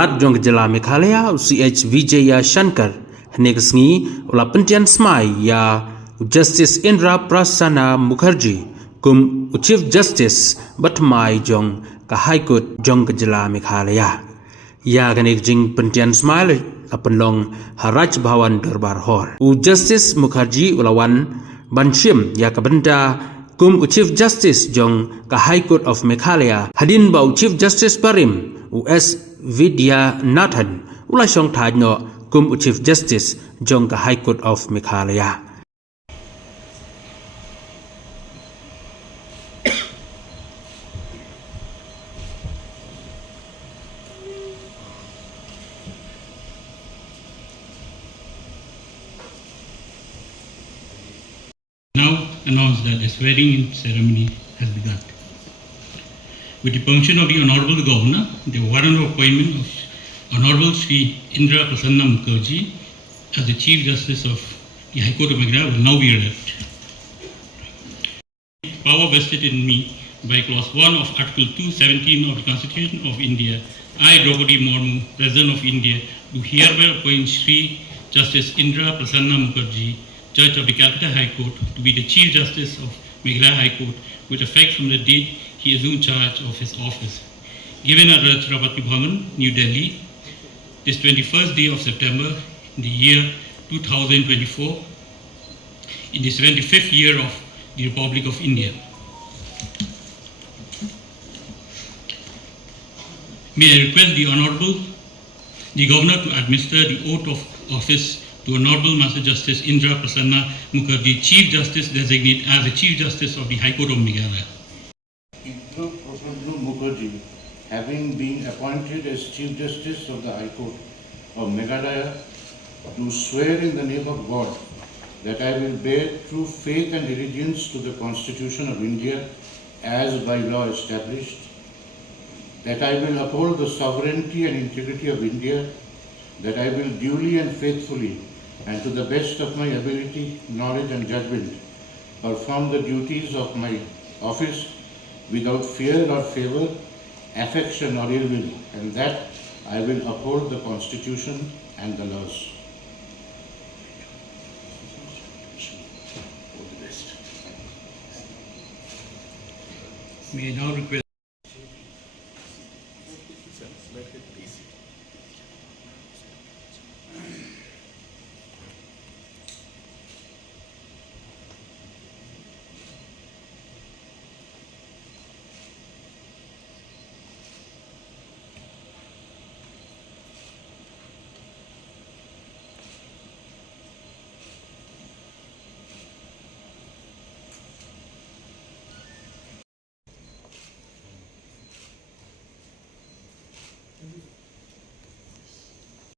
Ulat jong jela Meghalaya CH Vijaya Shankar Hnegsngi ula Puntian Smai ya Justice Indra Prasanna Mukherjee kum Chief Justice Batmai jong ka High Court jong jela Meghalaya ya ganik jing Puntian Smai apenlong Haraj Bhawan Darbar Hall Justice Mukherjee ulawan Banshim ya kabenda kum Chief Justice jong ka High Court of Meghalaya hadin bau Chief Justice Parim US Vidya Nathan ula shong thajno kum Chief Justice jong ka High Court of Meghalaya. Now announce that the swearing-in ceremony has begun. With the permission of the Honorable Governor, the warrant of appointment of Honorable Sri Indra Prasanna Mukherjee as the Chief Justice of the High Court of Meghalaya will now be read. Power vested in me by Clause 1 of Article 217 of the Constitution of India, I, Draupadi Murmu, President of India, do hereby appoint Sri Justice Indra Prasanna Mukherjee, Judge of the Calcutta High Court, to be the Chief Justice of Meghalaya High Court with effect from the date he assumed charge of his office. Given at Rashtrapati Bhavan, New Delhi, this 21st day of September in the year 2024, in the 75th year of the Republic of India. May I request the Governor to administer the oath of office to Honorable Master Justice Indra Prasanna Mukherjee, Chief Justice designate as the Chief Justice of the High Court of Meghalaya. Indra Prasanna Mukherjee, having been appointed as Chief Justice of the High Court of Meghalaya, do swear in the name of God that I will bear true faith and allegiance to the Constitution of India as by law established, that I will uphold the sovereignty and integrity of India, that I will duly and faithfully and to the best of my ability, knowledge and judgment perform the duties of my office without fear or favor, affection or ill will, and that I will uphold the Constitution and the laws. May I now request